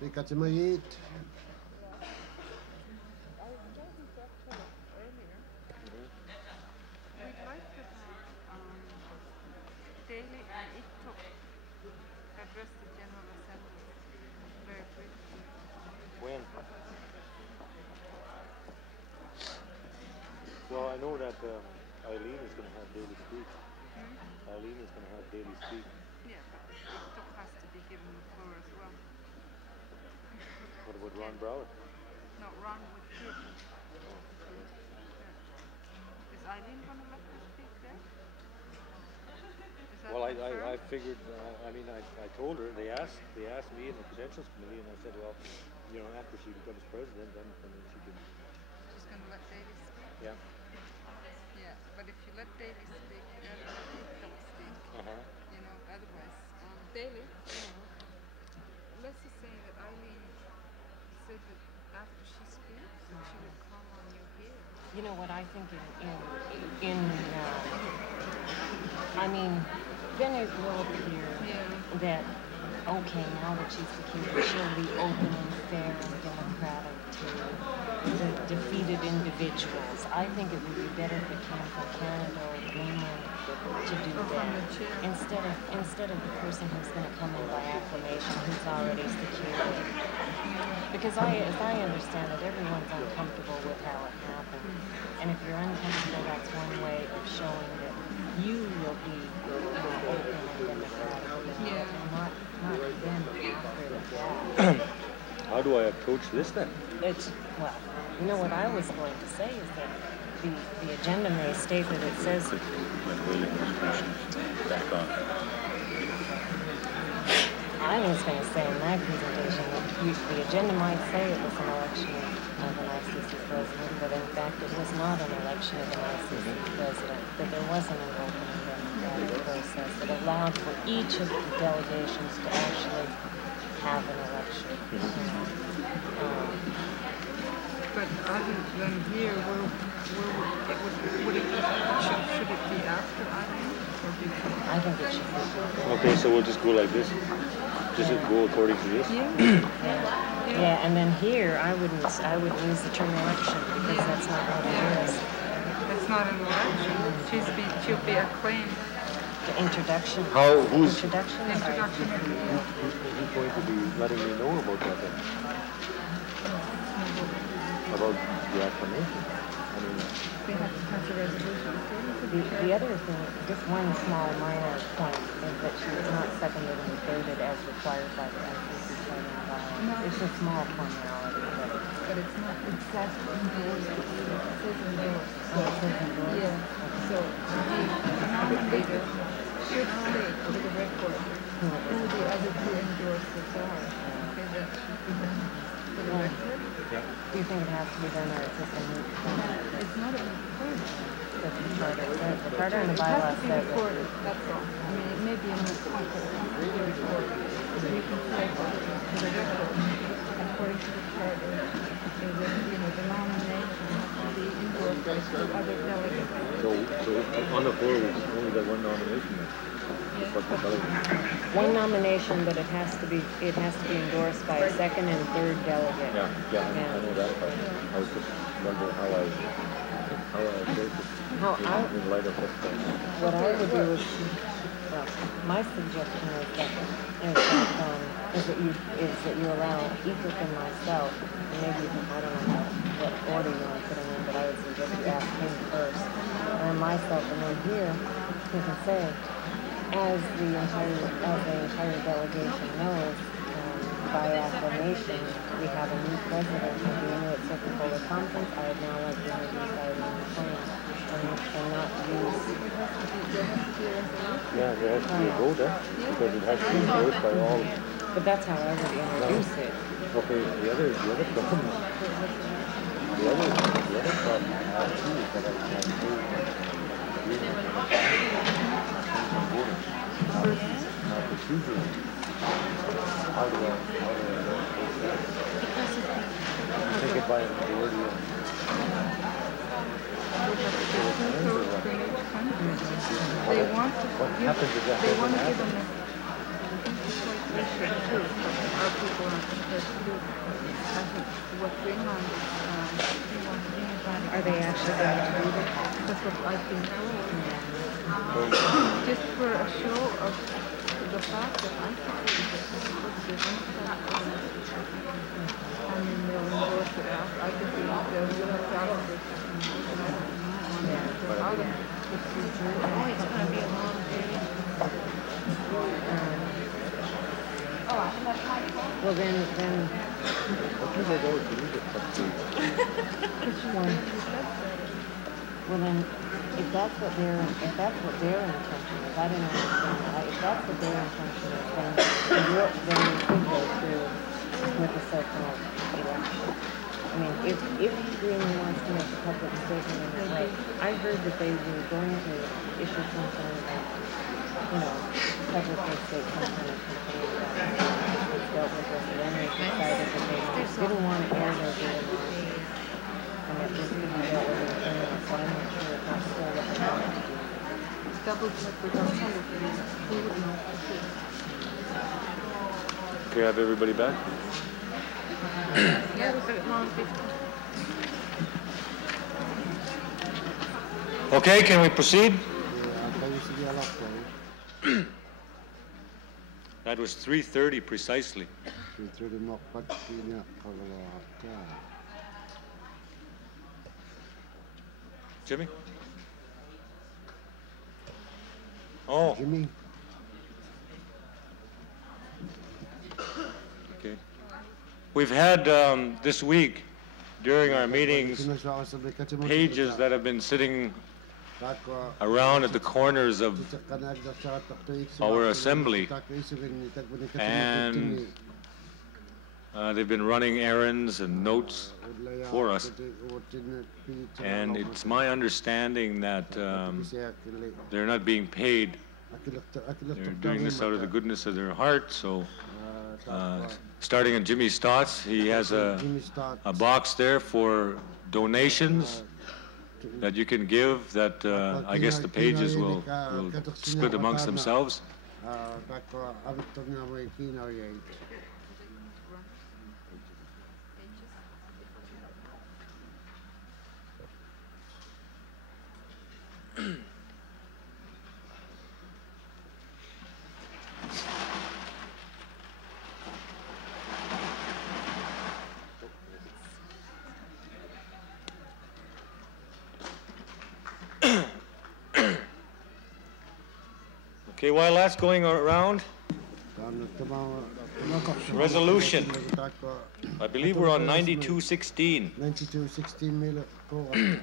Pick him eat. I was talking to actually earlier. We'd like to have Daly and Inuk address the General Assembly very briefly. When? Well, I know that Eileen is going to have daily speak. Eileen is going to have daily speak. Yeah, but Inuk has to be given the floor as well. What about Ron Brower? No, Ron would give. Is Eileen going to let her speak there? Well, I figured. I mean, I told her. They asked me in the Credentials Committee, and I said, well, you know, after she becomes president, then she can. She's going to let Daly speak. Yeah. Yeah, but if you let Daly speak, you got to let Inuk speak. You know, otherwise, Daly. Let's just say that Eileen said that after she speaks, she would call on you here. You know what I think I mean, then it will appear that, okay, now that she's the king, she'll be open and fair and democratic to the defeated individuals. I think it would be better for Canada or the mainland to do that instead of the person who's going to come in by acclamation who's already secured. Because as I understand it, everyone's uncomfortable with how it happened. And if you're uncomfortable, that's one way of showing that you will be open and democratic and not them after the fact. How do I approach this then? Well, you know what I was going to say is that the agenda may state that it says I was going to say in my presentation that the agenda might say it was an election of an ICC president, but in fact it was not an election of an ICC president, that there wasn't an open and democratic process that allowed for each of the delegations to actually have an election. But other than here, should it be after Eileen or before? I think it should be. Okay, so we'll just go like this. Does it go according to this? Yeah, and then here I wouldn't use the term election because that's not what it is. That's not an election. She'll be acclaimed. The introduction. Introduction. Who's going to be letting me know about that then? About the acclamation? I mean, they have to pass a resolution. The other thing, just one small minor point, is that she was not seconded and voted as required by the ICC training bylaw. It's a small formality, but it's not. It says endorsed. It says endorsed. Oh, it says endorsed? Yeah. So the nominator should state for the record who the other two endorsers are. Okay, that should be done for the record. Do you think it has to be done or is this a moot point? It's not a moot point. That's the charter. The charter and the bylaw says it has to be recorded, that's all. I mean, it may be a moot point, but it has to be recorded. So you can say for the record, according to the charter, the nomination has to be endorsed by two other delegates. So on the floor, we've only got one nomination then. One nomination, but it has to be endorsed by a second and third delegate. Yeah, I know that part. I was just wondering how I approach it in light of this. What I would do is, well, my suggestion is that you allow Inuk and myself, and maybe I don't know what order you want to put them in, but I would suggest you ask him first, and myself, and then here he can say, as the entire delegation knows, by acclamation, we have a new president of the Inuit Circuit Polar Conference. I would now like to introduce Eileen McLean and not use... Yeah, there has to be a vote, because it has to be endorsed by all. But that's how I would introduce it. Okay, the other problem too is that I have no procedure. How do I take it by a majority of they want to give them our people are prepared to they actually going to do this? That's what I think. Just for a show of the fact that ICC is a positive and then they'll endorse it out. I think they will have thousands of Oh, it's going to be a long day. Well, then. Well, then, if that's what their intention is, I don't understand that. If that's what their intention is, then we could go through with the so-called election. I mean, if he really wants to make a public statement in that way, I heard that they were going to issue some kind of, publicly state some kind of complaint about it. Dealt with this, and then they decided that they didn't want to air their data and that this could be dealt with in criminal, so I'm not sure if that's still what they want to do. double check with our solicitor. Who would know? Okay, have everybody back? Yeah, was it long 50? Okay, can we proceed? That was 3:30 precisely. Jimmy? Oh. Jimmy? Okay. We've had this week, during our meetings, pages that have been sitting around at the corners of our assembly, and they've been running errands and notes for us. And it's my understanding that they're not being paid. They're doing this out of the goodness of their heart. So starting in Jimmy Stott's, he has a box there for donations that you can give, that I guess the pages will split amongst themselves. Okay, while that's going around, resolution. I believe we're on 9216. 9216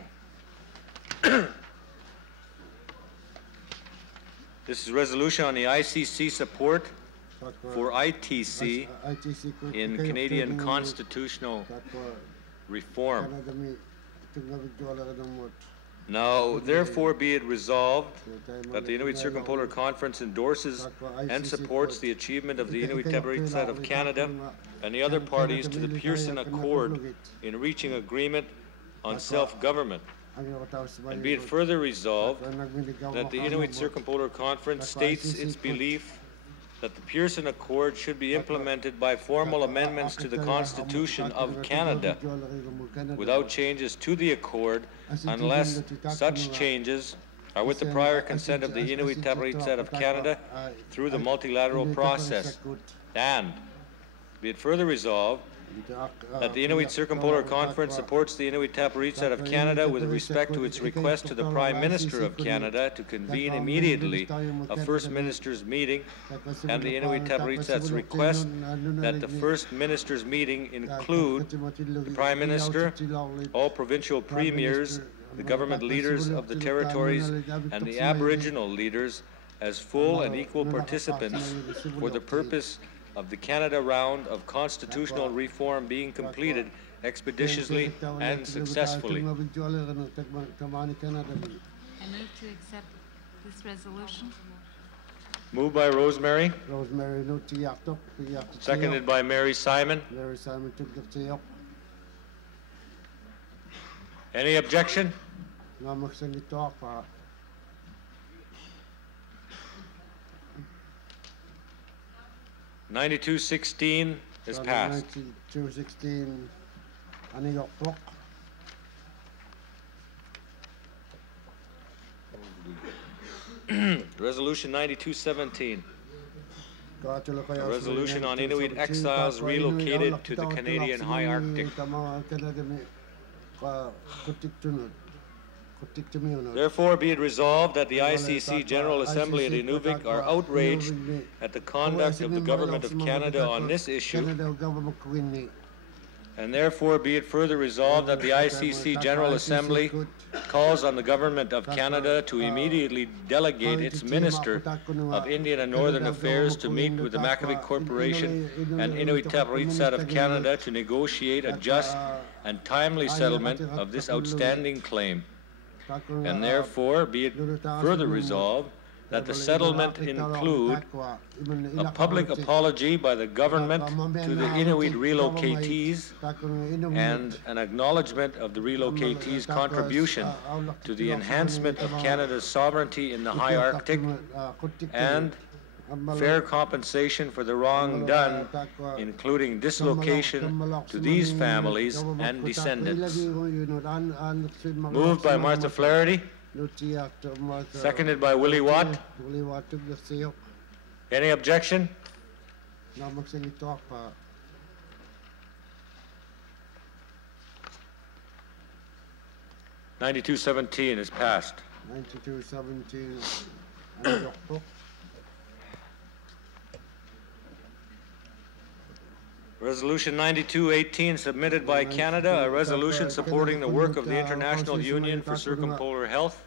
This is resolution on the ICC support for ITC in Canadian constitutional reform. Now, therefore, be it resolved that the Inuit Circumpolar Conference endorses and supports the achievement of the Inuit Tabaritset of Canada and the other parties to the Pearson Accord in reaching agreement on self-government. And be it further resolved that the Inuit Circumpolar Conference states its belief that the Pearson Accord should be implemented by formal amendments to the Constitution of Canada without changes to the Accord unless such changes are with the prior consent of the Inuit Tabaritset of Canada through the multilateral process. And be it further resolved that the Inuit Circumpolar Conference supports the Inuit Tabaritset of Canada with respect to its request to the Prime Minister of Canada to convene immediately a First Ministers' meeting, and the Inuit Tabaritset's request that the First Ministers' meeting include the Prime Minister, all provincial premiers, the government leaders of the territories, and the Aboriginal leaders as full and equal participants for the purpose of the Canada round of constitutional reform being completed expeditiously and successfully. I move to accept this resolution. Moved by Rosemary, Rosemary seconded by Mary Simon. Mary Simon took the Any objection? No, 9216 is passed. 9216 Inuk. Resolution 9217. A A resolution on Inuit exiles relocated to the Canadian High Arctic. Therefore, be it resolved that the ICC General Assembly at Inuvik are outraged at the conduct of the Government of Canada on this issue, and therefore be it further resolved that the ICC General Assembly calls on the Government of Canada to immediately delegate its Minister of Indian and Northern Affairs to meet with the Makavik Corporation and Inuit Taparitsat of Canada to negotiate a just and timely settlement of this outstanding claim. And therefore be it further resolved that the settlement include a public apology by the government to the Inuit relocatees and an acknowledgement of the relocatees' contribution to the enhancement of Canada's sovereignty in the high Arctic, and fair compensation for the wrong done, including dislocation to these families and descendants. Moved by Martha Flaherty. Seconded by Willie Watt. Any objection? 9217 is passed. 9217. Resolution 9218 submitted by Canada, a resolution supporting the work of the International Union for Circumpolar Health.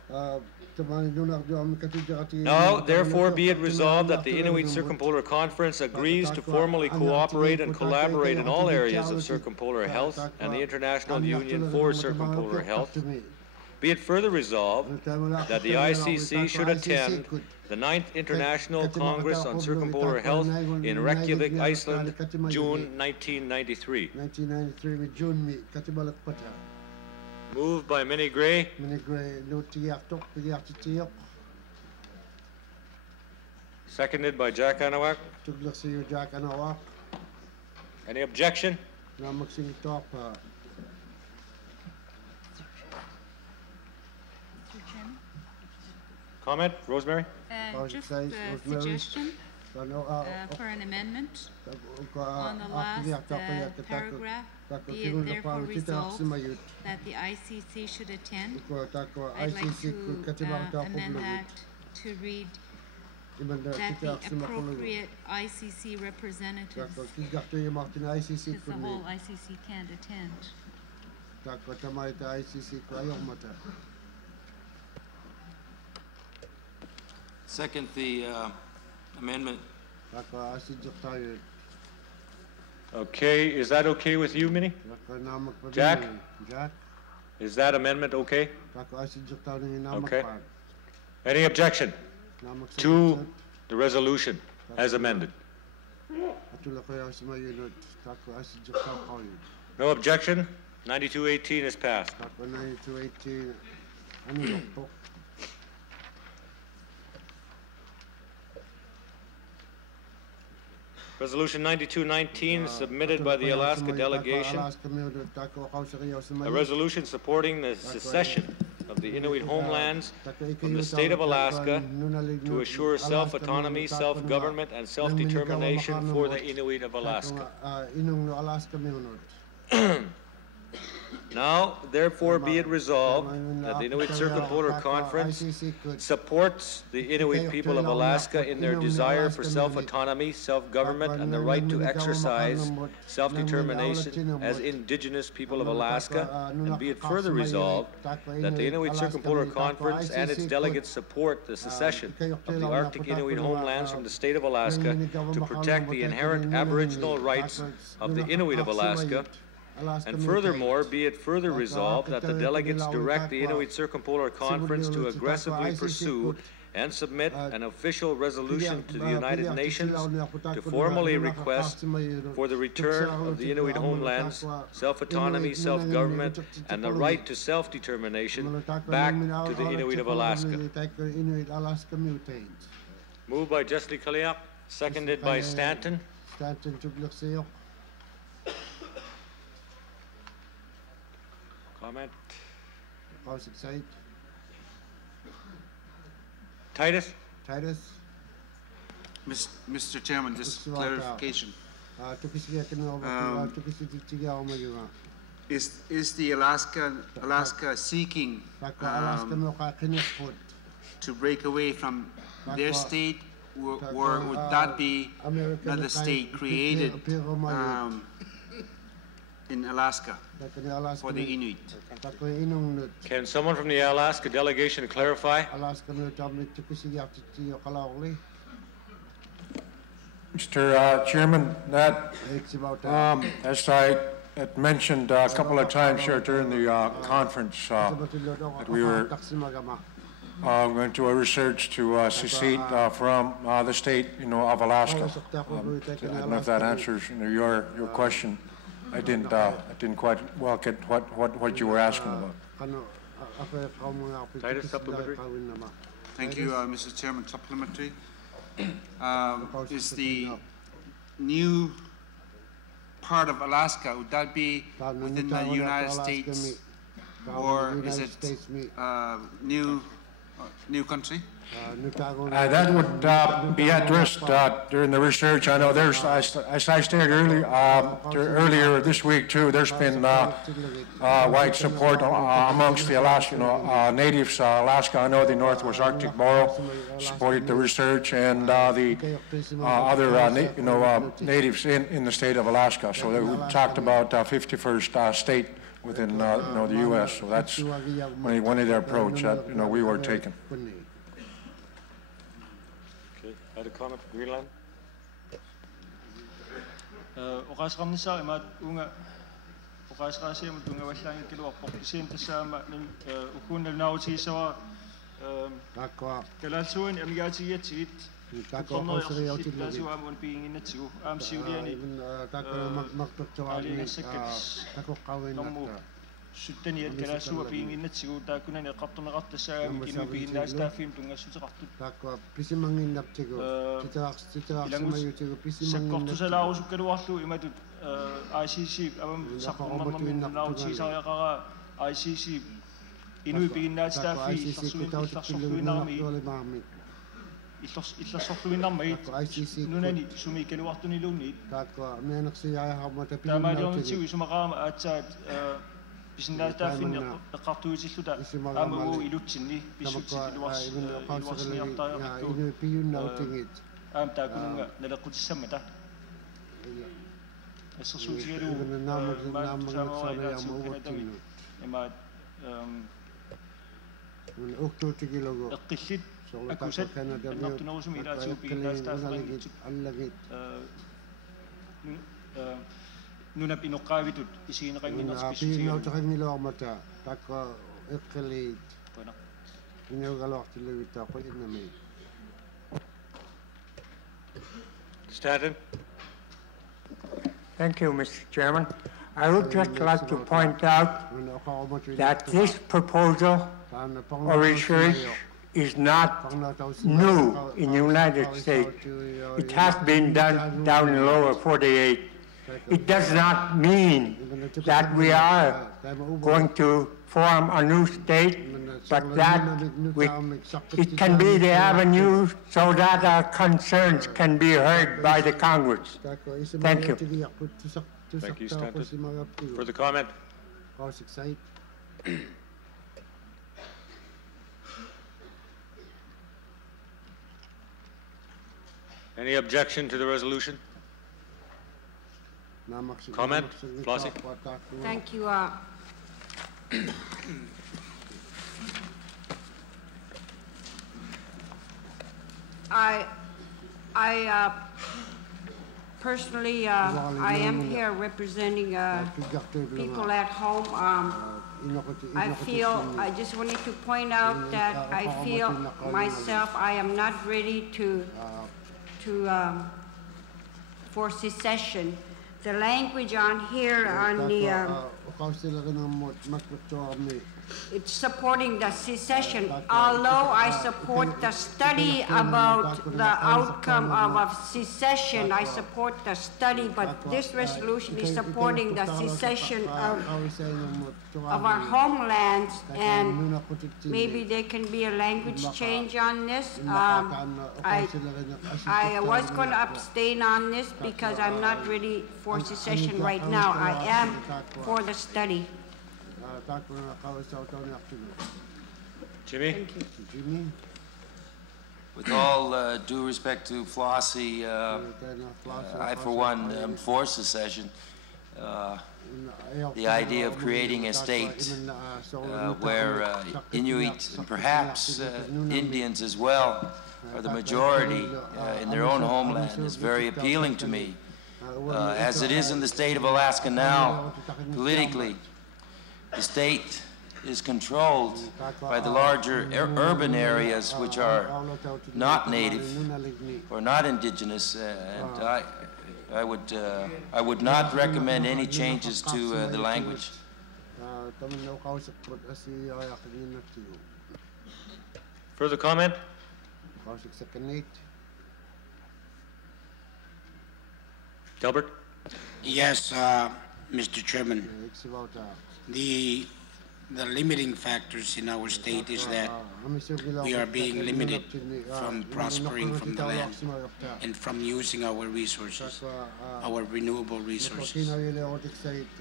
Now, therefore, be it resolved that the Inuit Circumpolar Conference agrees to formally cooperate and collaborate in all areas of circumpolar health and the International Union for Circumpolar Health. Be it further resolved that the ICC should attend the 9th International Congress on Circumpolar Health in Reykjavik, Iceland, June 1993. Moved by Minnie Gray. Seconded by Jack Anawak. Any objection? Comment, Rosemary? Just a suggestion for an amendment on the last paragraph. Be it therefore resolved that the ICC should attend. I'd like to amend that to read that the appropriate ICC representatives, because the whole ICC can't attend. Second the amendment. Okay, is that okay with you, Minnie? Jack? Is that amendment okay? Okay. Any objection to the resolution as amended? No objection? 9218 is passed. Resolution 9219 submitted by the Alaska delegation. A resolution supporting the secession of the Inuit homelands from the state of Alaska to assure self-autonomy, self-government, and self-determination for the Inuit of Alaska. Now, therefore, be it resolved that the Inuit Circumpolar Conference supports the Inuit people of Alaska in their desire for self-autonomy, self-government, and the right to exercise self-determination as Indigenous people of Alaska, and be it further resolved that the Inuit Circumpolar Conference and its delegates support the secession of the Arctic Inuit homelands from the state of Alaska to protect the inherent Aboriginal rights of the Inuit of Alaska. And furthermore, be it further resolved that the delegates direct the Inuit Circumpolar Conference to aggressively pursue and submit an official resolution to the United Nations to formally request for the return of the Inuit homelands, self-autonomy, self-government, and the right to self-determination back to the Inuit of Alaska. Moved by Jesli Kaliak, seconded by Stanton. Comment? Titus? Titus. Mr. Chairman, just clarification. Is the Alaska seeking to break away from their state, or would that be another state created in Alaska for the Inuit? Can someone from the Alaska delegation clarify? Mr. Chairman, that, as I had mentioned a couple of times here during the conference, that we were going to research to secede from the state, of Alaska. I don't know if that answers your question. I didn't quite well get what you were asking about. Titus, supplementary. Thank you, Mr. Chairman. Supplementary. Is the new part of Alaska, would that be within the United States, or is it new country? That would be addressed during the research. I know there's, as I stated earlier this week too, there's been wide support amongst the Alaska natives. Alaska, I know the Northwest Arctic Borough supported the research, and the other natives in the state of Alaska. So we talked about 51st state within the U.S. So that's one of their approach that we were taking. Other comment from Greenland? Oqasqarnissa imaat unga oqasqaasiamut unga wallaangikiluarpoq isiintassaama ukkuunnalunaarutiissawa kalaalsuani amigaatigiatigit uqorneriarsillaasuaamun piinginnatsigu aamsiuliani aaliingassakkatis normu suttaniat kalaalsuwa piinginnatsigu taakkunani eqqartuneqartassaagami kinui piginnaastaaffim tungassutiqartut sakkortusalaarussukkaluarlu imatut ICC avam saqqormarnerminnaarutiisariaqara ICC inui piginnaastaafi illarsorluinarmi nunani sumi kaluartuniluunniit taamaaliornitigu isumaqaama aatsaat pisinnaastaaffin eqqartuitilluta aamaguu ilutsinni pissutsilluarsniartaariartu aam taakununga naleqqutissammata assarsuutigalu maatusaamorailaatiukkanatami imaat eqqillit akusat annartunerusumi ilaatigu piginnaastaaffaqangitsut nunap inoqqaavitut isiineqanginerspissutigalu Stanton? Thank you, Mr. Chairman. I would just like to point out that this proposal or research is not new in the United States. It has been done down in lower 48. It does not mean that we are going to form a new state, but that it can be the avenue so that our concerns can be heard by the Congress. Thank you. Thank you, Stanton. Further comment? Any objection to the resolution? Comment? Flossie? Thank you. I personally, I am here representing people at home. I just wanted to point out that I feel myself, I am not ready for secession. The language on here on the it's supporting the secession. Although I support the study about the outcome of secession, I support the study, but this resolution is supporting the secession of our homelands, and maybe there can be a language change on this. I was going to abstain on this because I'm not really for secession right now. I am for the study. Jimmy? Thank you. Jimmy? With all due respect to Flossie, I for one am for secession. The idea of creating a state where Inuit and perhaps Indians as well are the majority in their own homeland is very appealing to me. As it is in the state of Alaska now, politically, the state is controlled by the larger urban areas which are not native or not indigenous, and I would not recommend any changes to the language. Further comment? Delbert? Yes, Mr. Chairman. The limiting factors in our state is that we are being limited from prospering from the land and from using our resources, our renewable resources.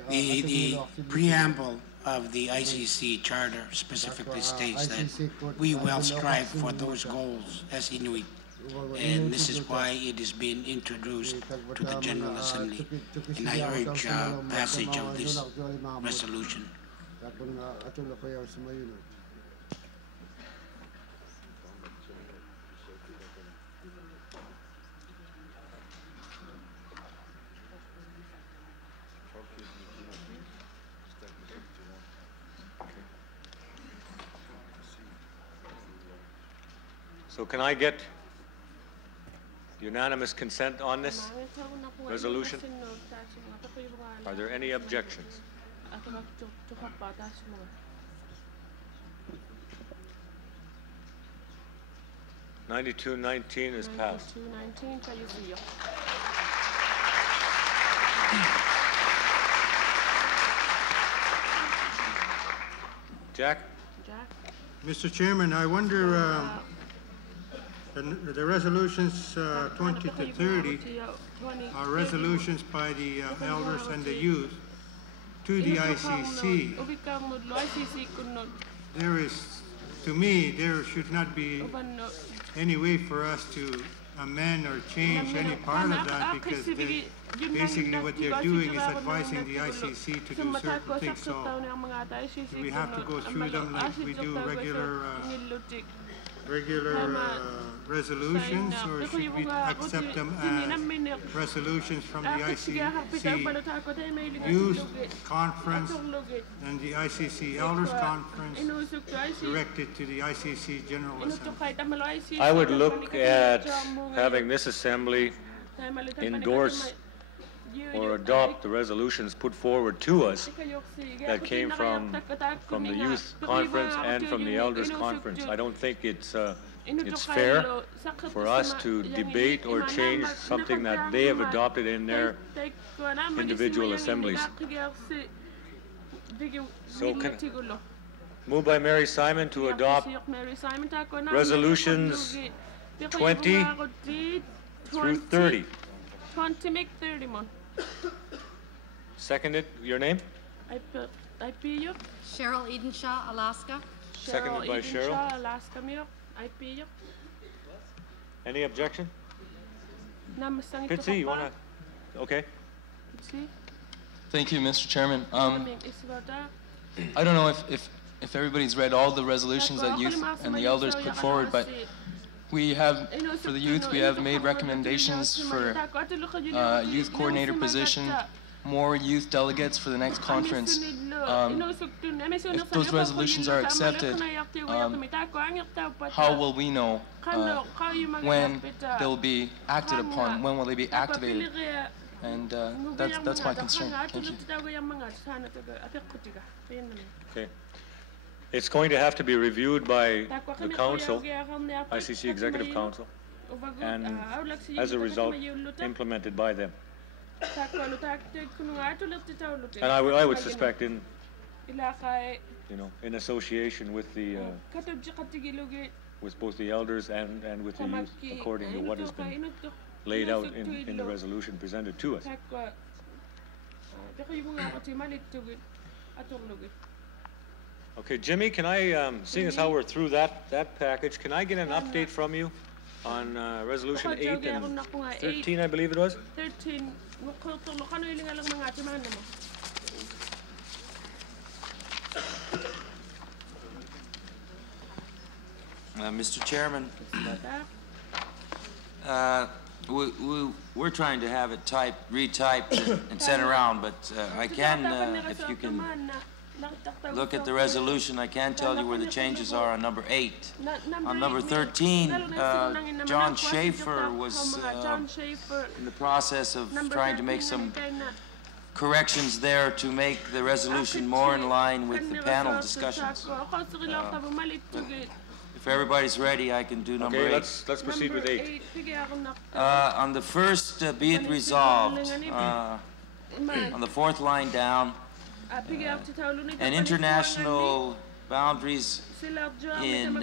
The preamble of the ICC Charter specifically states that we will strive for those goals as Inuit, and this is why it is being introduced to the General Assembly, and I urge passage of this resolution. So can I get unanimous consent on this resolution? Are there any objections? 92-19 is passed. Jack? Mr. Chairman, I wonder, the resolutions 20 to 30 are resolutions by the elders and the youth to the ICC. There is, to me, there should not be any way for us to amend or change any part of that, because basically what they're doing is advising the ICC to do certain things. So we have to go through them like we do regular resolutions, or should we accept them as resolutions from the ICC Youth Conference and the ICC Elders Conference directed to the ICC General Assembly? I would look at having this assembly endorse or adopt the resolutions put forward to us that came from the youth conference and from the elders conference. I don't think it's fair for us to debate or change something that they have adopted in their individual assemblies. So moved by Mary Simon to adopt resolutions 20 through 30. Seconded. Your name? Cheryl Edenshaw, Alaska. Seconded by Cheryl. Any objection? Pitsy, you want to? Okay. Thank you, Mr. Chairman. I don't know if everybody's read all the resolutions that youth and the elders put forward, but we have, for the youth, we have made recommendations for youth coordinator position, more youth delegates for the next conference. If those resolutions are accepted, how will we know when they'll be acted upon? When will they be activated? And that's my concern. Thank you. Okay. It's going to have to be reviewed by the council, ICC Executive Council, and as a result, implemented by them. And I would suspect in association with the with both the elders and with the youth, according to what has been laid out in the resolution presented to us. Okay, Jimmy, can I, seeing as how we're through that package, can I get an update from you on Resolution 8 and 13, I believe it was? 13. Mr. Chairman, we're trying to have it retyped and sent around, but I can, if you can look at the resolution, I can tell you where the changes are on number 8. On number 13, John Schaefer was in the process of trying to make some corrections there to make the resolution more in line with the panel discussions. If everybody's ready, I can do number 8. Let's proceed with 8. On the first, be it resolved, on the 4th line down, and international boundaries in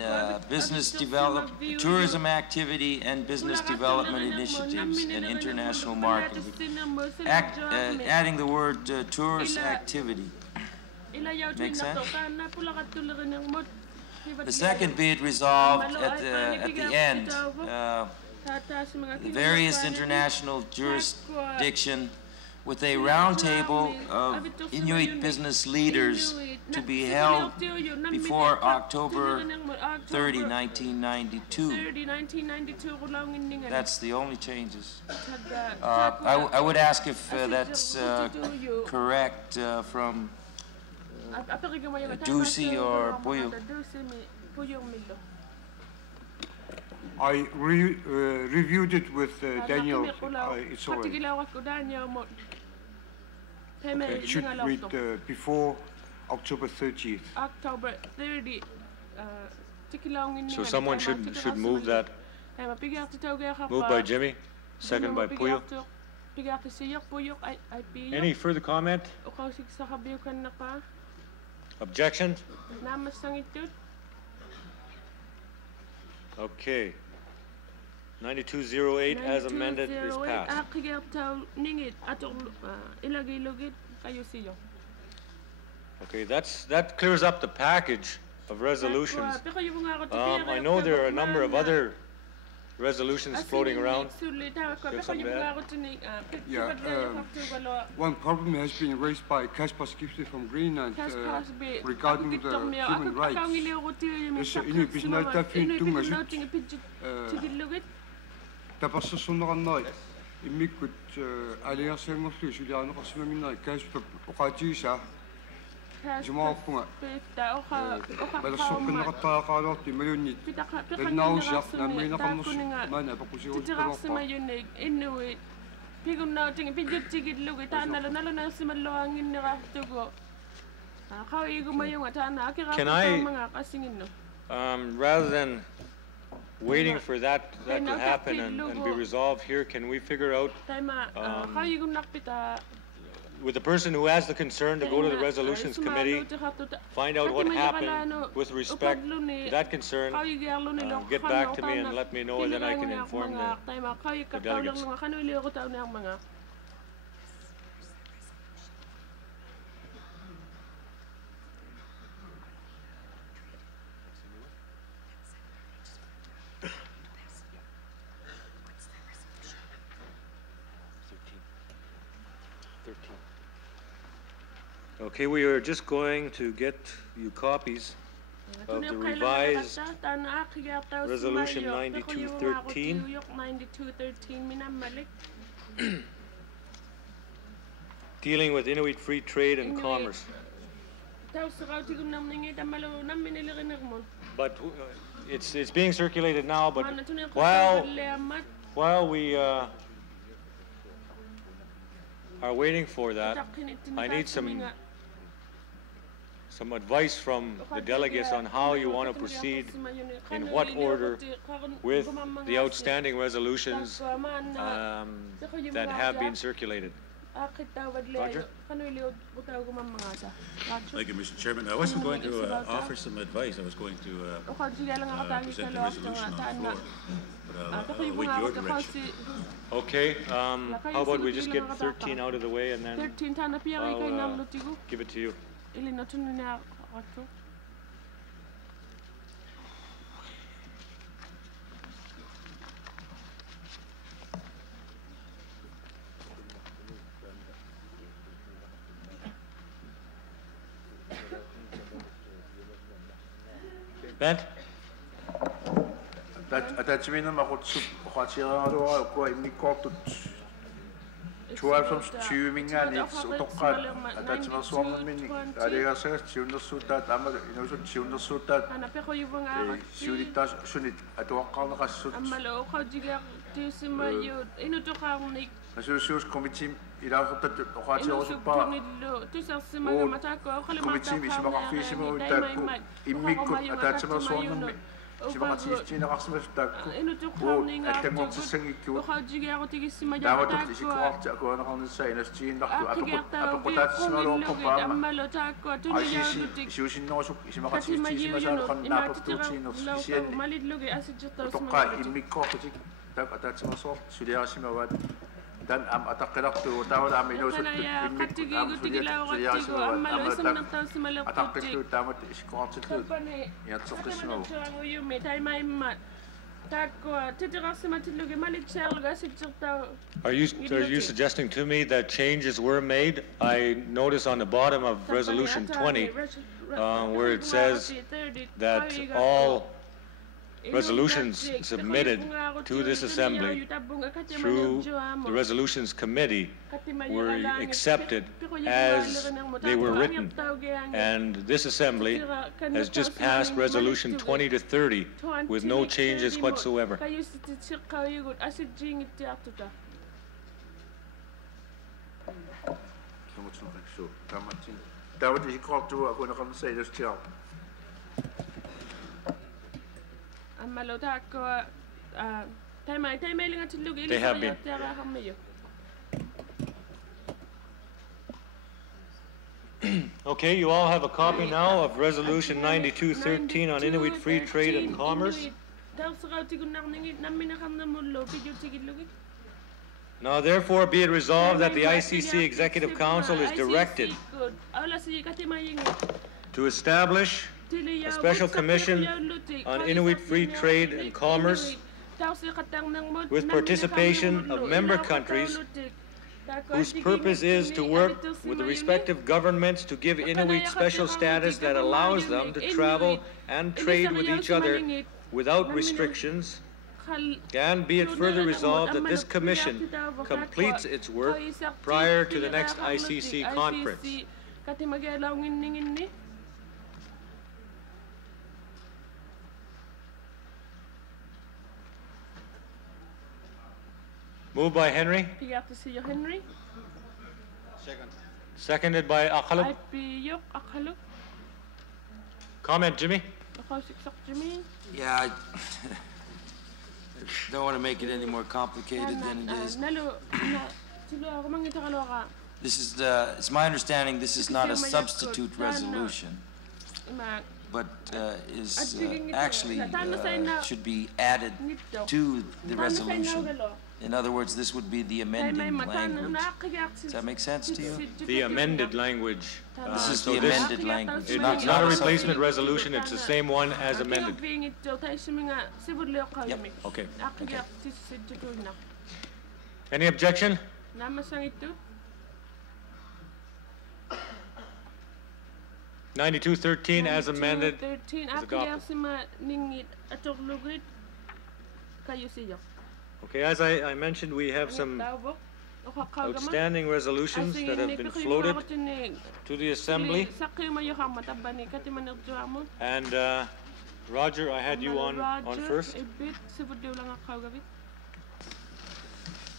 business development, tourism activity and business development initiatives and international marketing. Adding the word tourist activity. Make sense? The second, be it resolved at the end, the various international jurisdiction with a roundtable of Inuit business leaders to be held before October 30, 1992. That's the only changes. I would ask if that's correct from Ducey or Puyo. I reviewed it with Daniel. It's all right. It should read before October 30th. October 30. So someone should move that. Moved by Jimmy, second by Puyo. Any further comment? Objection? Okay. 9208 as amended is passed. Okay, that clears up the package of resolutions. I know there are a number of other resolutions floating around. Yeah, one problem has been raised by Kasper Skibsted from Greenland regarding the human rights. Inuit bisnalta fin tungasut tapassunnaqannari immikkut aliarsiangorlu sulianeqarsimaminari Kasper oqaatiisa Jumawpunga balassoqqinneqattaaqaaloorti malunnit lannarusiaq nammiinaqammus maana paqusiuruttaloorpa pigunnautigi pijuttigillugi taannalunalunersimalluanginnerartugu qawigumayunga taana akiraqaamanga rather than waiting for that to happen and be resolved here, can we figure out with the person who has the concern to go to the resolutions committee, find out what happened with respect to that concern, get back to me and let me know, and then I can inform the delegates. Okay, we are just going to get you copies of the revised Resolution 9213. Dealing with Inuit free trade and commerce. But it's being circulated now, but while we are waiting for that, I need some some advice from the delegates on how you want to proceed, in what order, with the outstanding resolutions that have been circulated. Roger? Thank you, Mr. Chairman. I wasn't going to offer some advice. I was going to present the resolution on the floor, but I'll await your direction. Okay, how about we just get 13 out of the way and then I'll give it to you. Bent? Атаатиминам ақутсуп оқатиераалуара иммиккоортут 2020-мингаани утоққаат атаатимерсуарнаммини алигаасагас сиуннерсуутаат аама инусут сиуннерсуутаат сиулиттаас сунит атуаққарнеқассут Association Committee ilaaqertat oqaatiorusuppa committee isimaqqarfiisimu taakku immikkut ataatsimersuarnammi isimaqqartiistiineqarsimas taakku attangortissangikku taamatut isikkuarti akuaneqarnissaa inastiginnartu apequtaatissimaluorqorpaama aisisi siusinnerusuk isimaqqartiistiisimasaaneqarnaapertuutiinersi isianni toqqaa immikkoortutik taak ataatsimersuar suliarasimawaat dan am ataqqilartu taawala am inusut immikku am suliarasimawaat ataqqilu taamat isikkuartillu iatsorqissimavu Are you suggesting to me that changes were made? I notice on the bottom of Resolution 20 where it says that all resolutions submitted to this assembly through the resolutions committee were accepted as they were written, and this assembly has just passed resolution 20 to 30 with no changes whatsoever. They have been. Okay, you all have a copy now of Resolution 9213 on Inuit Free Trade and Commerce. Now therefore be it resolved that the ICC Executive Council is directed to establish a special commission on Inuit free trade and commerce with participation of member countries whose purpose is to work with the respective governments to give Inuit special status that allows them to travel and trade with each other without restrictions. And be it further resolved that this commission completes its work prior to the next ICC conference. Moved by Henry. Second. Seconded by Akhaluk. Comment, Jimmy? Yeah, I don't want to make it any more complicated than it is. It's my understanding this is not a substitute resolution, but actually should be added to the resolution. In other words, this would be the amending language. Does that make sense to you? The amended language. This is the amended language. It's not a replacement resolution, it's the same one as amended. Yep. Okay. Any objection? (9213) as amended is adopted. Okay, as I mentioned, we have some outstanding resolutions that have been floated to the Assembly. And Roger, I had you on first.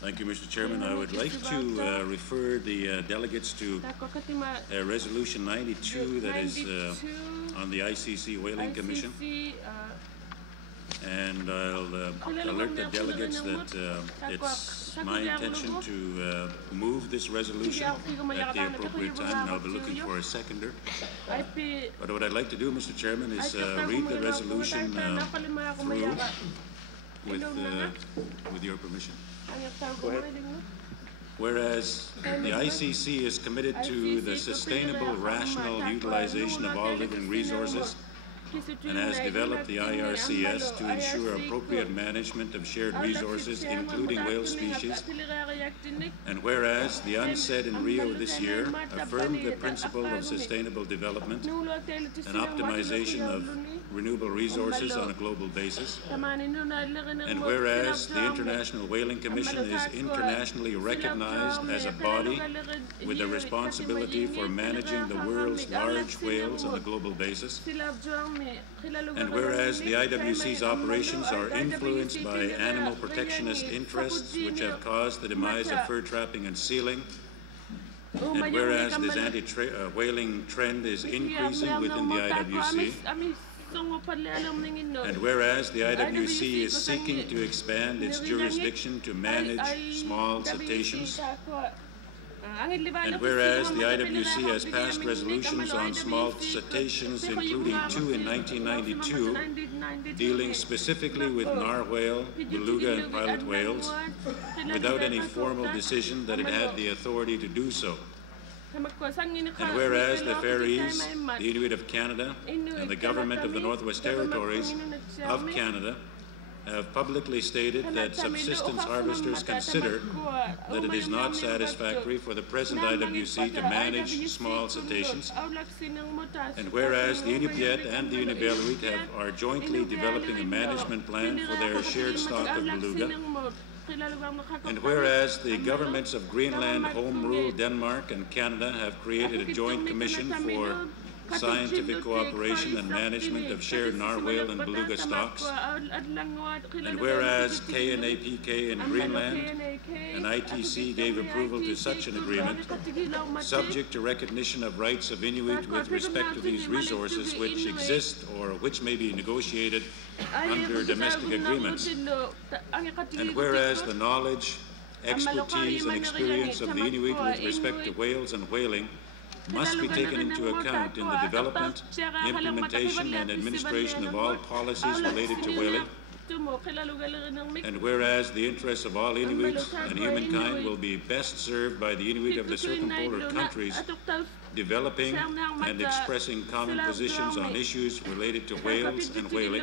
Thank you, Mr. Chairman. I would like to refer the delegates to Resolution 92 that is on the ICC Whaling Commission. And I'll alert the delegates that it's my intention to move this resolution at the appropriate time, and I'll be looking for a seconder. But what I'd like to do, Mr. Chairman, is read the resolution through with your permission. Go ahead. Whereas the ICC is committed to the sustainable, rational utilization of all living resources and has developed the IRCS to ensure appropriate management of shared resources, including whale species. And whereas the UNCED in Rio this year affirmed the principle of sustainable development and optimization of renewable resources on a global basis. And whereas the International Whaling Commission is internationally recognized as a body with a responsibility for managing the world's large whales on a global basis. And whereas the IWC's operations are influenced by animal protectionist interests which have caused the demise of fur trapping and sealing, and whereas this anti-whaling trend is increasing within the IWC, and whereas the IWC is seeking to expand its jurisdiction to manage small cetaceans, and whereas the IWC has passed resolutions on small cetaceans, including 2 in 1992, dealing specifically with narwhale, beluga, and pilot whales, without any formal decision that it had the authority to do so. And whereas the Faroese, the Inuit of Canada, and the government of the Northwest Territories of Canada have publicly stated that subsistence harvesters consider that it is not satisfactory for the present IWC to manage small cetaceans. And whereas the Inupiat and the Inuvialuit are jointly developing a management plan for their shared stock of beluga. And whereas the governments of Greenland, Home Rule, Denmark, and Canada have created a joint commission for scientific cooperation and management of shared narwhal and beluga stocks, and whereas KNAPK in Greenland and ITC gave approval to such an agreement, subject to recognition of rights of Inuit with respect to these resources which exist or which may be negotiated under domestic agreements, and whereas the knowledge, expertise, and experience of the Inuit with respect to whales and whaling must be taken into account in the development, implementation, and administration of all policies related to whaling. And whereas the interests of all Inuit and humankind will be best served by the Inuit of the circumpolar countries developing and expressing common positions on issues related to whales and whaling.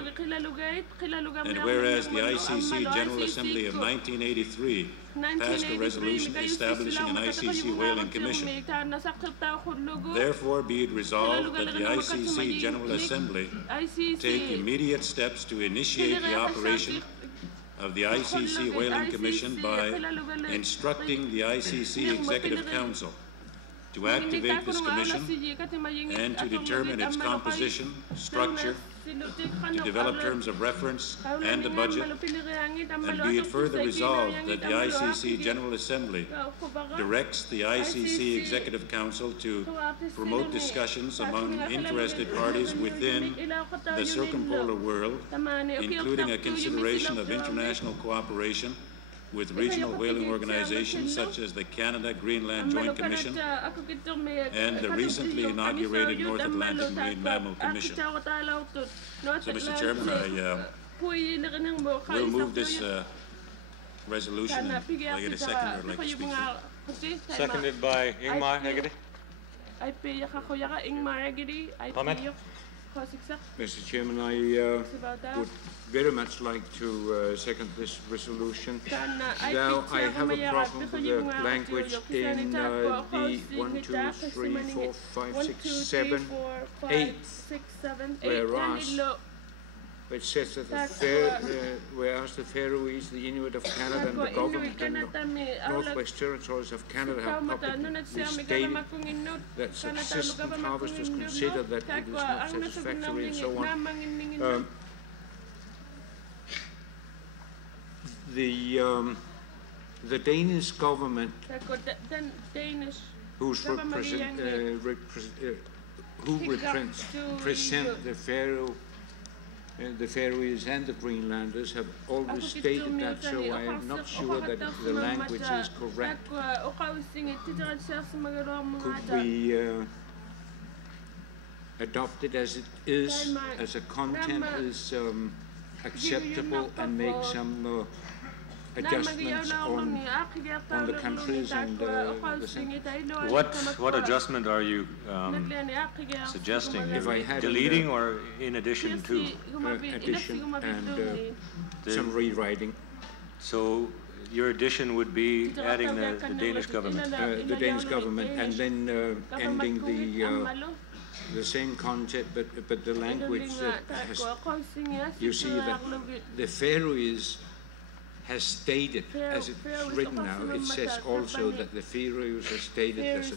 And whereas the ICC General Assembly of 1983 passed a resolution establishing an ICC Whaling Commission. Therefore, be it resolved that the ICC General Assembly take immediate steps to initiate the operation of the ICC Whaling Commission by instructing the ICC Executive Council to activate this commission and to determine its composition, structure, to develop terms of reference and a budget, and be it further resolved that the ICC General Assembly directs the ICC Executive Council to promote discussions among interested parties within the circumpolar world, including a consideration of international cooperation with regional whaling organizations such as the Canada-Greenland Joint Commission and the recently inaugurated North Atlantic Marine Mammal Commission. So, Mr. Chairman, I will move this resolution. I get a second or like to speak to it. Seconded by Ingmar Hegede. Comment? Mr. Chairman, I would very much like to second this resolution. Now, I have a problem with the language in the 1, 2, 3, 4, 5, 6, 7, 8, whereas it says that whereas the Faroese, the Inuit of Canada, and the government and the Northwest Territories of Canada have publicly stated that subsistence harvesters consider that it is not satisfactory and so on. the Danish government Danish who represent the Faroese and the Greenlanders have always stated that, so I am not sure that the language is correct. Could we adopt it as it is, as a content is acceptable, and make some adjustments on the countries and the sentence? What adjustment are you suggesting? If I had deleting or in addition to? Addition and some rewriting. So your addition would be adding the Danish government? The Danish government, and then ending the same content, but the language has, you see that the Faroese has stated, as it's written now, it says also that the Faroes has stated as a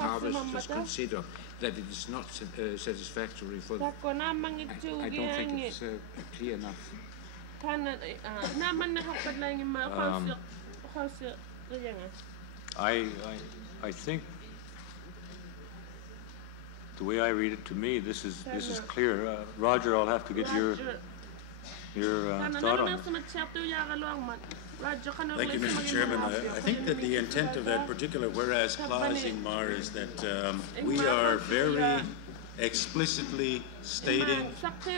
harvest is considered that it is not satisfactory for them. I don't think it's clear enough. I think the way I read it, to me, this is clear. Roger, I'll have to get your thought on it. Thank you, Mr. Chairman. I think that the intent of that particular whereas clause, Ingmar, is that we are very explicitly stating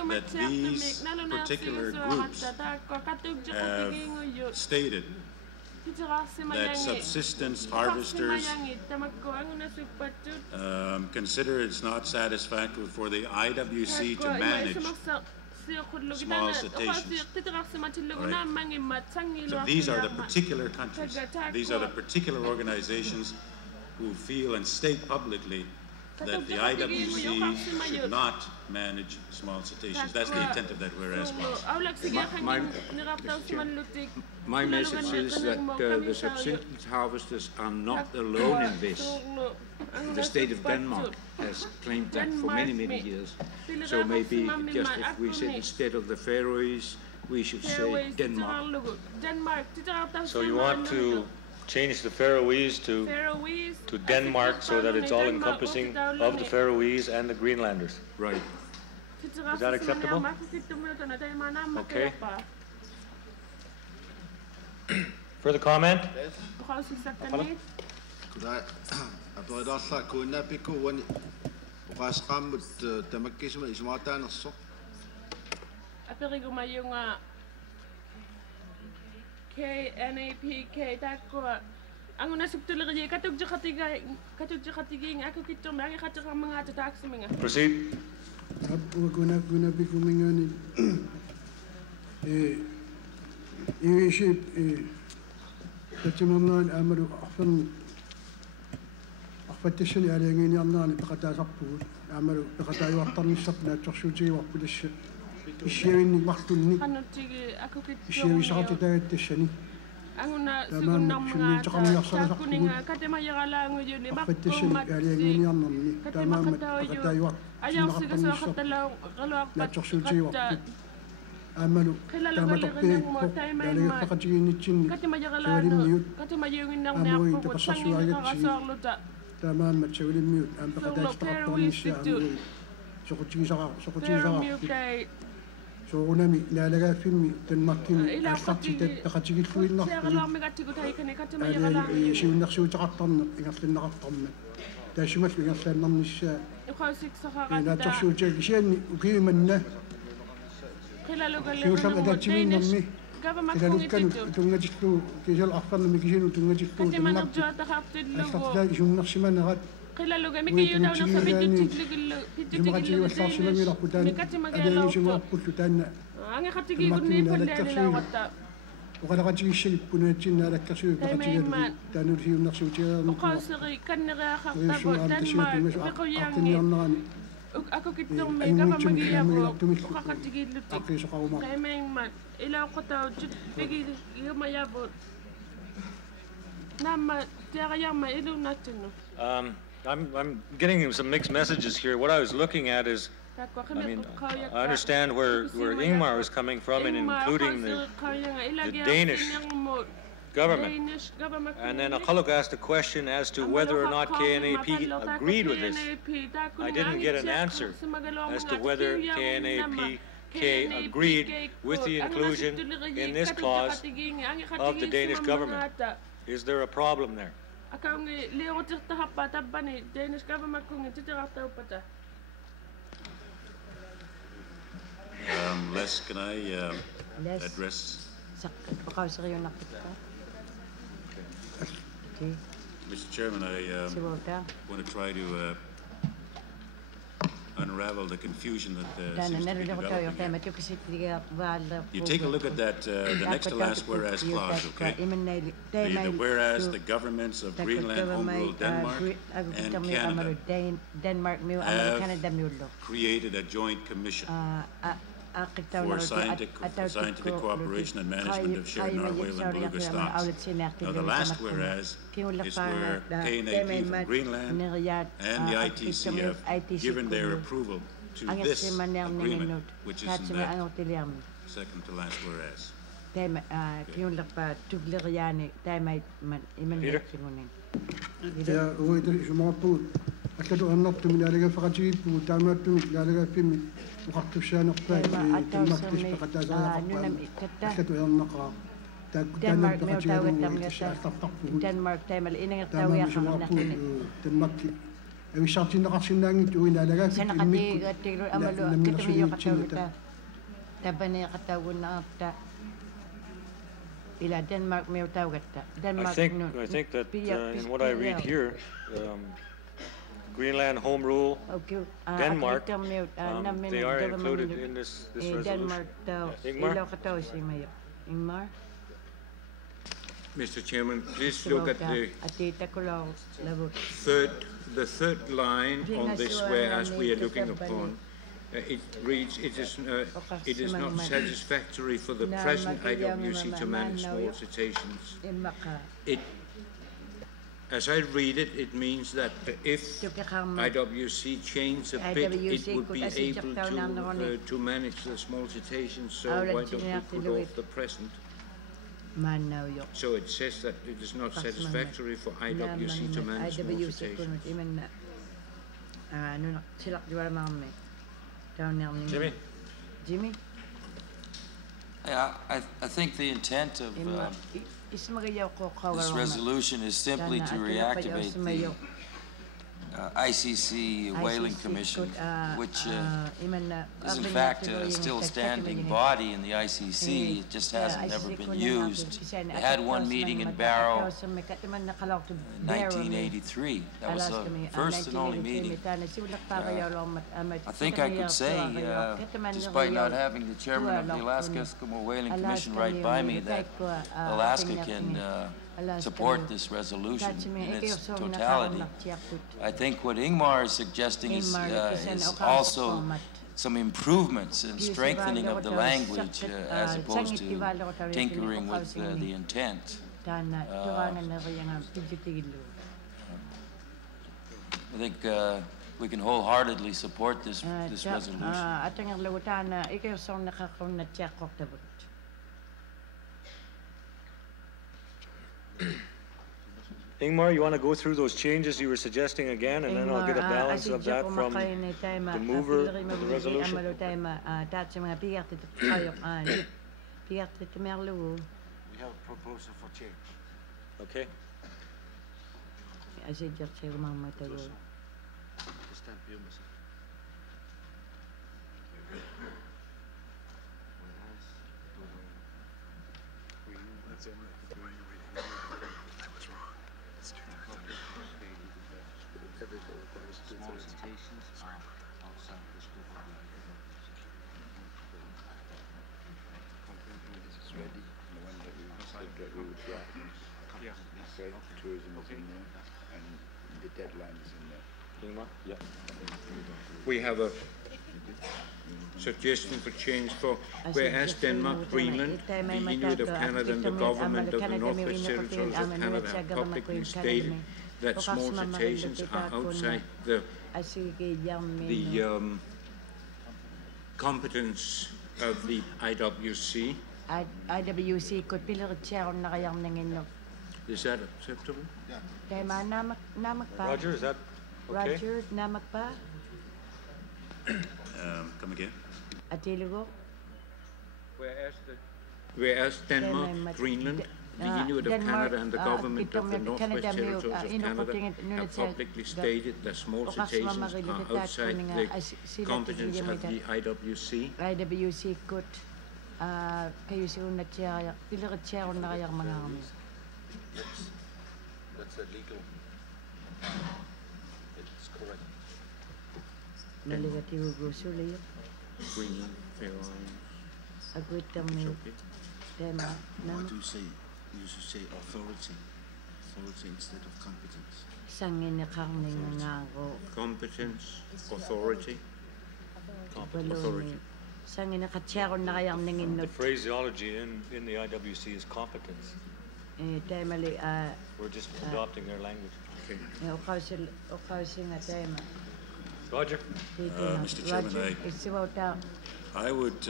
that these particular groups have stated that subsistence harvesters consider it's not satisfactory for the IWC to manage small cetaceans. Right. So these are the particular countries, these are the particular organizations who feel and state publicly that the IWC should not manage small cetaceans. That's the intent of that whereas clause. My message is that the subsistence harvesters are not alone in this. The state of Denmark has claimed that for many, many years. So maybe just if we said instead of the Faroes, we should say Denmark. So you want to change the Faroese to Denmark so that it's all encompassing of the Faroese and the Greenlanders. Right. Is that acceptable? Okay. Further comment? KNAPK takwa ang una subtulere katuk jakatiging ako kitong bangi katuk mga tax mga. Proceed. Guna bikumingani iwiship tatimamnan amaru afan afatishni alengini amnani pakatasaqput amaru pakatayu aqtarnissaqna tsorsuuti waqpulish الشيء وقتني الشيء شغلت دايت الشني تمام شنو تقوم يحصل تقوم فتشني عليني يمني تمام قد يوقت لا تحصل شيء وقت أملو تمام تقبل عليه فقط جيني تشني شوالي ميوت أموي تبصص شوالي تمام ما تشوالي ميوت أم بقدر تقطعني الشيء أموي سقطي So unami lalaga filmi tenmartin astarti taqatigil fuinnar ali siunnarsuutaqartarna ingerlinnaqartarma taasimat ingerlaannarnissa ila tarsuutiak isianni ukiimanna kiusam adatiminnarmi kilalukkanu tungatillu kisal arfarnami kisinu tungatillu tenmarti astartila isunnarsimanerat I'm getting some mixed messages here. What I was looking at is, I understand where Ingmar is coming from in including the Danish government. Danish government. And then Akaluk asked a question as to whether or not KNAP agreed with this. I didn't get an answer as to whether KNAPK agreed with the inclusion in this clause of the Danish government. Is there a problem there? Les, can I address? Mr. Chairman, I want to try to unravel the confusion that seems to be developing here. You take a look at that, the next to last whereas clause, okay? The whereas the governments of Greenland, Home Rule Denmark, and Canada have created a joint commission for scientific cooperation and management of shared narwhal and beluga stocks. Now, the last whereas is where KNAP from Greenland and the ITC have given their approval to this agreement, which is in that second to last whereas. I think that in what I read here, Greenland Home Rule, Denmark, they are included in this resolution. Ingmar? Mr. Chairman, please look at the third line on this whereas we are looking upon. It reads, it is not satisfactory for the present IWC to manage small cetaceans. As I read it, it means that if IWC changed a bit, it would be able to manage the small cetaceans, so why don't we put off the present? So it says that it is not satisfactory for IWC to manage small cetaceans. Jimmy? Yeah, I think the intent of this resolution is simply to reactivate the ICC Whaling Commission, which is in fact a still standing body in the ICC. It just hasn't ever been used. They had one meeting in Barrow in 1983. That was the first and only meeting. I think I could say, despite not having the chairman of the Alaska Eskimo Whaling Commission right by me, that Alaska can support this resolution in its totality. I think what Ingmar is suggesting is also some improvements and strengthening of the language as opposed to tinkering with the intent. I think we can wholeheartedly support this resolution. Ingmar, you want to go through those changes you were suggesting again, and then I'll get a balance of that from the mover of the resolution? We have a proposal for change. Okay. Small cetaceans are outside the scope of the this is ready, the one that we said that we would drop. Yeah. Okay, tourism is in there, and the deadline is in there. Yeah. We have a suggestion for change for whereas Denmark, Greenland, the Inuit of Canada and the government of the Northwest Territories of Canada have publicly stated that small cetaceans are outside the competence of the IWC, IWC could pillar chair on Inuk. Is that acceptable? Yeah. Roger, is that okay? Roger, Namakpa? Come again? Atilugo? Whereas Denmark, Greenland, the Inuit of Canada and the government of the Northwest Territories of Canada have publicly stated that small cetaceans are outside the competence of the IWC. IWC could kayo si una chair, pillar chair on Manami. That's a legal. It's correct. Naligativo Gosuli. Greenland, Faroe Islands. A good term. What do you say? You should say authority. Authority instead of competence. Competence, authority. Authority. The phraseology in the IWC is competence. We're just adopting their language. Roger. Mr. Chairman, I would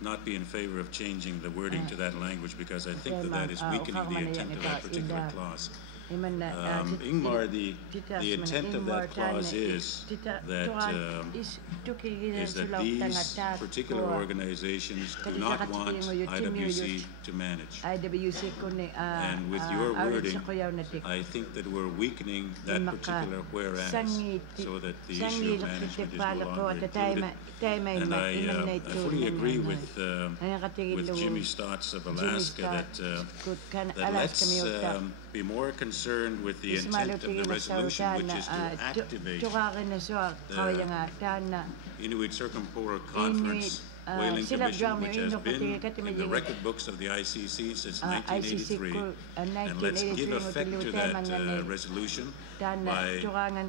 not be in favor of changing the wording to that language because I think that is weakening the intent of that particular clause. Ingmar, the intent of that clause is that these particular organizations do not want IWC to manage. And with your wording, I think that we're weakening that particular whereas so that the issue of management is no longer included. And I fully agree with Jimmy's thoughts of Alaska that let's be more concerned with the intent of the resolution, which is to activate the Inuit Circumpolar Conference Whaling Commission, which has been in the record books of the ICC since 1983. And let's give effect to that resolution by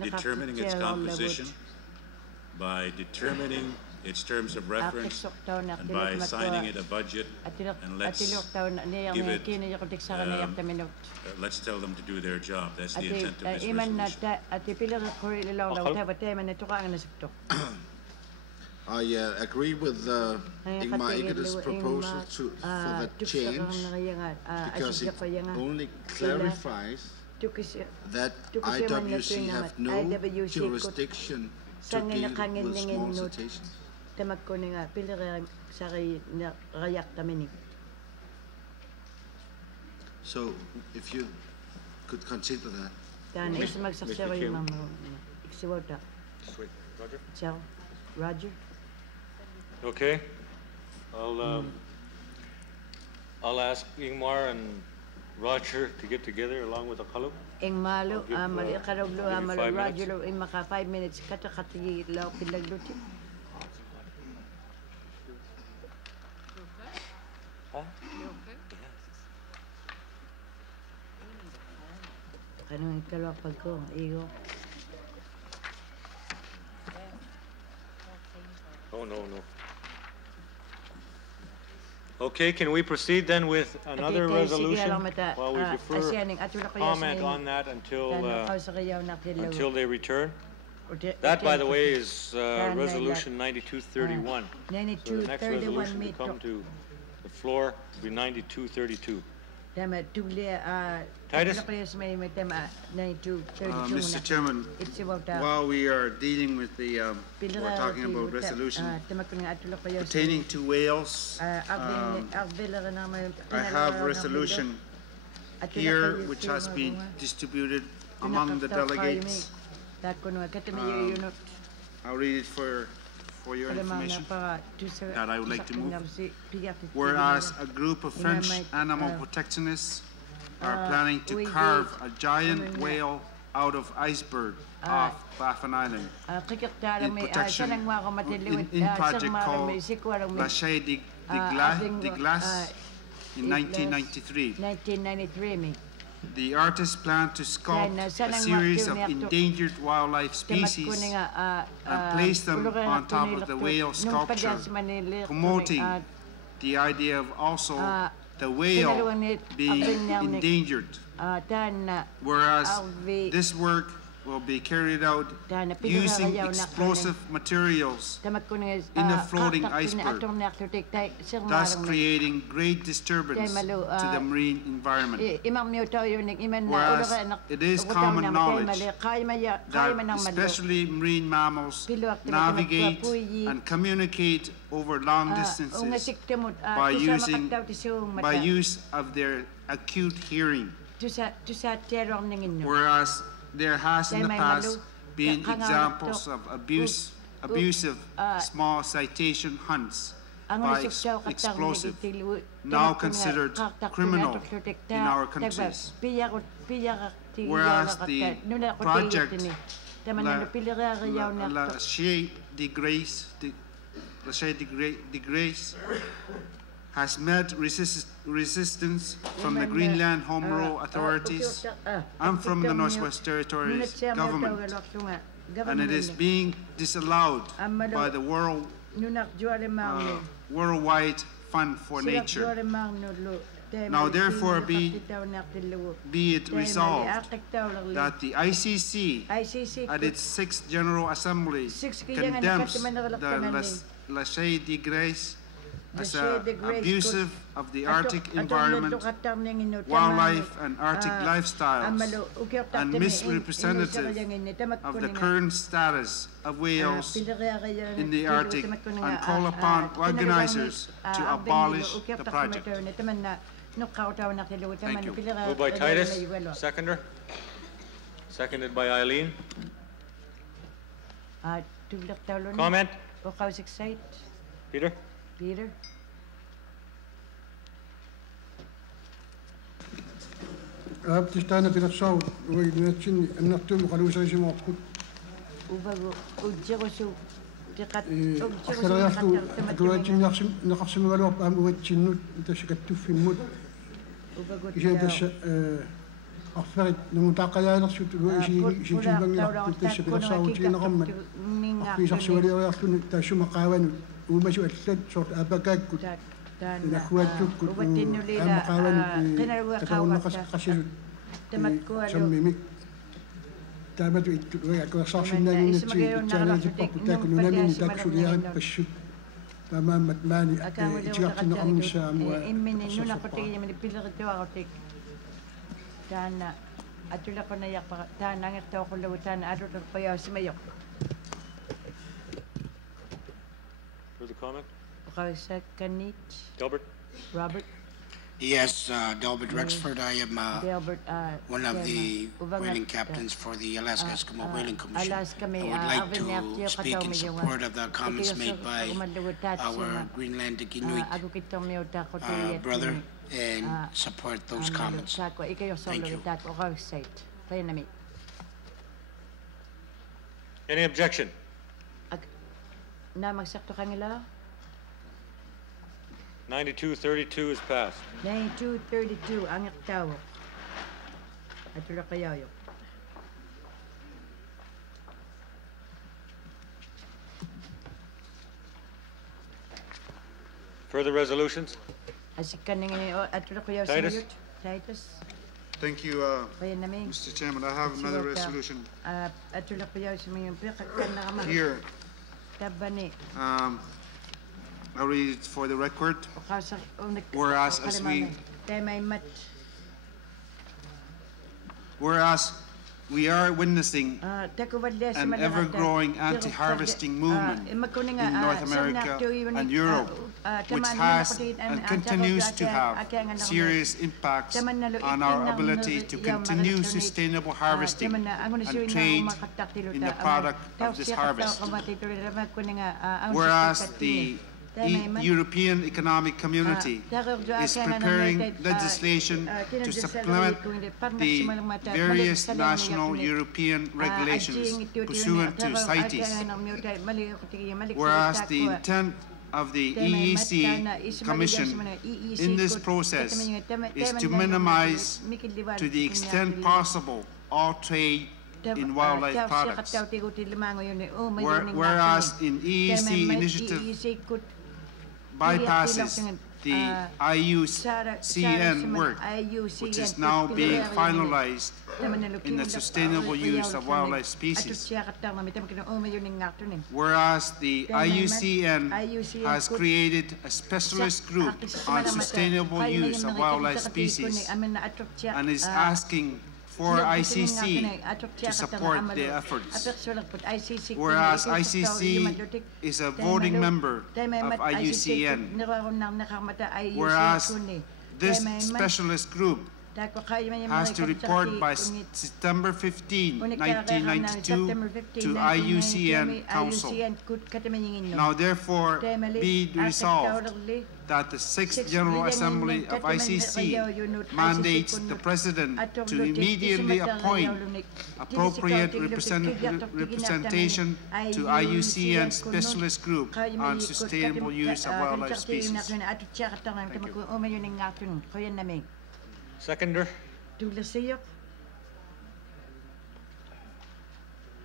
determining its composition, by determining its terms of reference, and by assigning it a budget, and let's give it, let's tell them to do their job. That's the intent of this resolution. I agree with Ingmar Eger's proposal for that change because it only clarifies that IWC have no jurisdiction to deal with small cetaceans. So, if you could consider that. Sweet. Roger? Roger? Okay. I'll ask Ingmar and Roger to get together along with Akalu. Ingmalo, Malikalo, Roger, in Maka 5 minutes, Katakati, Lau Pilagluti. Kanong ikalapag ko, Igo. Oh, no. Okay, can we proceed then with another resolution while we defer comment on that until they return? That, by the way, is Resolution 9231. So the next resolution to come to the floor will be 9232. Titus? Mr. Chairman, while we are dealing with the, we're talking about resolution pertaining to whales, I have a resolution here which has been distributed among the delegates. I'll read it for your information that I would like to move. Whereas a group of French animal protectionists are planning to carve a giant whale out of iceberg off Baffin Island in protection in project called La Chaise de Glace in 1993. The artists plan to sculpt a series of endangered wildlife species and place them on top of the whale sculpture, promoting the idea of also the whale being endangered. Whereas this work will be carried out using explosive materials in a floating iceberg, thus creating great disturbance to the marine environment. Whereas it is common knowledge that especially marine mammals navigate and communicate over long distances by use of their acute hearing. Whereas there has in the past been examples of abusive small citation hunts by explosive, now considered criminal in our countries. Whereas the project de Grace has met resistance from the Greenland Home Rule authorities and from the Northwest Territories government, and it is being disallowed by the Worldwide Fund for Nature. Now therefore be it resolved that the ICC at its 6th General Assembly condemns the Lâcher de Grace as abusive of the Arctic environment, wildlife and Arctic lifestyles, and misrepresentative of the current status of whales in the Arctic, and call upon organizers to abolish the project. Thank you. Moved by Titus, seconder. Seconded by Eileen. Comment? Peter? Peter? Tistana pinaksaw, uy, dinatsin, anaktum, kalusay si mga put. Akirayaftu, akirayachin nakaksimagalo, uwatsinut, tasikatufimut. Isa tas, akfarit, numutakaya naksut, isibang nakakut, tasikatsaw, tinakamman. Akpisak siwali, akfun, tasumakawan, umasu atlet, sort abagagkut. Nakuwatut, amakawan, takawang makasirut. Sammimik. Tama tu itu, aku saksi nani ni channel je pak kita kuno nani tak sulian pasut. Tama matmani, jika tu nak amnisha amwa. Imini nuna kotik yang dipilih itu kotik. Dan atulah kena yak dan angin tahu kalau dan adu terpayah semayok. Further comment? Delbert. Robert. Yes, Delbert Rexford. I am one of the whaling captains for the Alaska Eskimo Whaling Commission. I would like to speak in support of the comments made by our Greenlandic Inuit brother and support those comments. Thank you. Any objection? Na magsakto kanila. 92-32 is passed. 92-32 ang tawag. Atula kayayo. Further resolutions? Titus. Titus. Thank you, Mr. Chairman. I have another resolution here. I'll read it for the record. Whereas we are witnessing an ever-growing anti-harvesting movement in North America and Europe, which has and continues to have serious impacts on our ability to continue sustainable harvesting and trade in the product of this harvest. Whereas the European Economic Community is preparing legislation to supplement the various national European regulations pursuant to CITES. Whereas the intent of the EEC Commission in this process is to minimize to the extent possible all trade in wildlife products. Whereas in EEC initiative bypasses the IUCN work, which is now being finalized in the sustainable use of wildlife species. Whereas the IUCN has created a specialist group on sustainable use of wildlife species and is asking for ICC to support the efforts. Whereas ICC is a voting member of IUCN. Whereas this specialist group has to report by September 15, 1992 to IUCN Council. Now therefore be resolved that the 6th General Assembly of ICC mandates the President to immediately appoint appropriate representation to IUCN Specialist Group on Sustainable Use of Wildlife Species. Thank you. Seconder?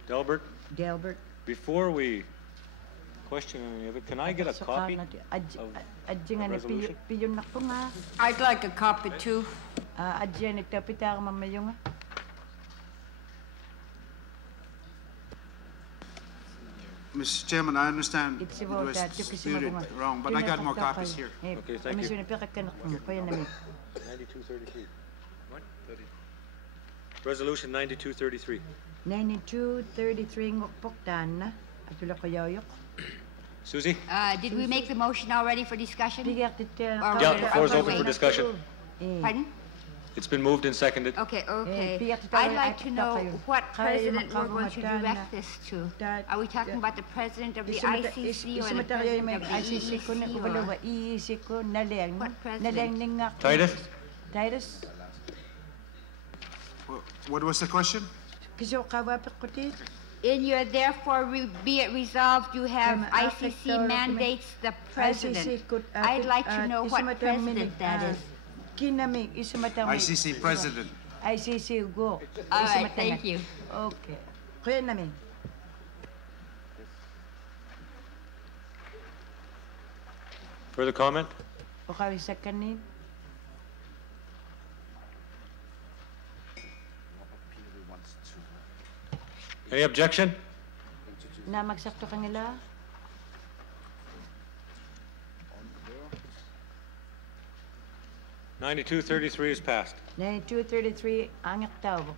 Delbert? Before we question any of it, can I get a copy of the resolution? I'd like a copy too. Mr. Chairman, I understand it was disputed wrong, but I got more copies here. Okay, thank you. 9233. What? Resolution 9233. 9233 ngokpoktan atula koyoyok. Susie? Did we make the motion already for discussion? Yeah, the floor is open for discussion. Pardon? It's been moved and seconded. Okay. I'd like to know what president we're going to direct this to. Are we talking about the president of the ICC or the president of the EEC? What president? Titus? What was the question? In your therefore be it resolved, you have ICC mandates the president. I'd like to know what president that is. ICC President. ICC go. All right, thank you. Okay. Kuya namin. Further comment? Okay, second. Any objection? Na magsakto kanila. 9233 is passed. 9233 ang tawag.